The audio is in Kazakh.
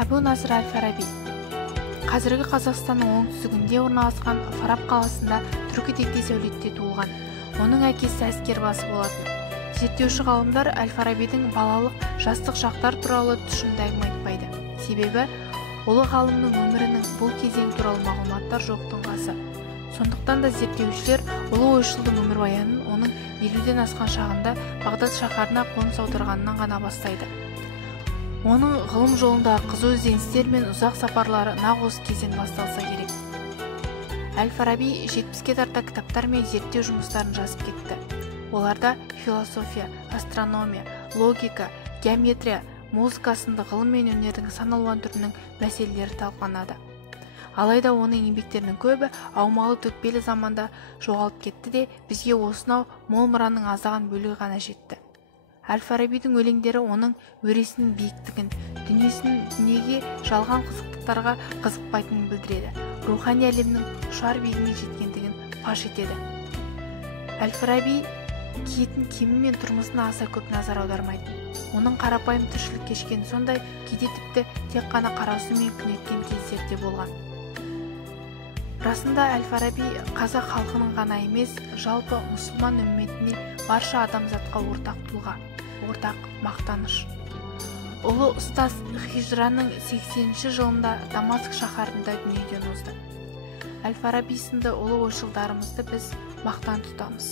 Әбу-Насыр әл-Фараби қазіргі Қазақстанның оңтүстігінде орналасқан Фараб қаласында түркі тектес әулетте туылған. Оның әкесі әскербасы болатын. Зерттеуші ғалымдар әл-Фарабидің балалық, жастық шақтар туралы тұшымды әңгіме айтпайды. Себебі ұлы ғалымның өмірінің бұл кезең туралы мағлұматтар жоқтың қасы. Сондықтан да зерттеушілер ұлы ойшылдың өмірбаянын оның 50-ден асқан шағында Бағдат шаһарына қоныс аударғанынан ғана бастайды. Оның ғылым жолындағы қызу ізденістер мен ұзақ сапарлары нақ осы кезден басталса керек. Әл-Фараби 70-ке тарта кітаптар мен зерттеу жұмыстарын жазып кетті. Оларда философия, астрономия, логика, геометрия, музыка сынды ғылым мен өнердің сан алуан түрінің мәселелері талқыланады. Алайда оның еңбектерінің көбі аумалы төкпелі заманда жоғалып кетті де бізге осынау мол мұраның аздаған бөлігі ғана жетті. Әл-Фарабидің өлеңдері оның өресінің биіктігін, дүниеге жалған қызықтықтарға қызықпайтынын білдіреді, рухани әлемнің ұшар биігіне жеткендігін паш етеді. Әл-Фараби киетін киімі мен тұрмысына аса көп назар аудармайтын. Оның қарапайым тіршілік кешкен сондай, кейде тіпті тек қана қарасумен күн еткен кездерде болған. Расында әл-Фараби қазақ халқының ғана емес, жалпы мұсылман үмметіне, барша адамзатқа ортақ тұлға, ортақ мақтаныш. Ұлы ұстаз хижраның 80-ші жылында Дамаск шаһарында дүниеден озды. Әл-Фараби сынды ұлы ойшылдарымызды біз мақтан тұтамыз.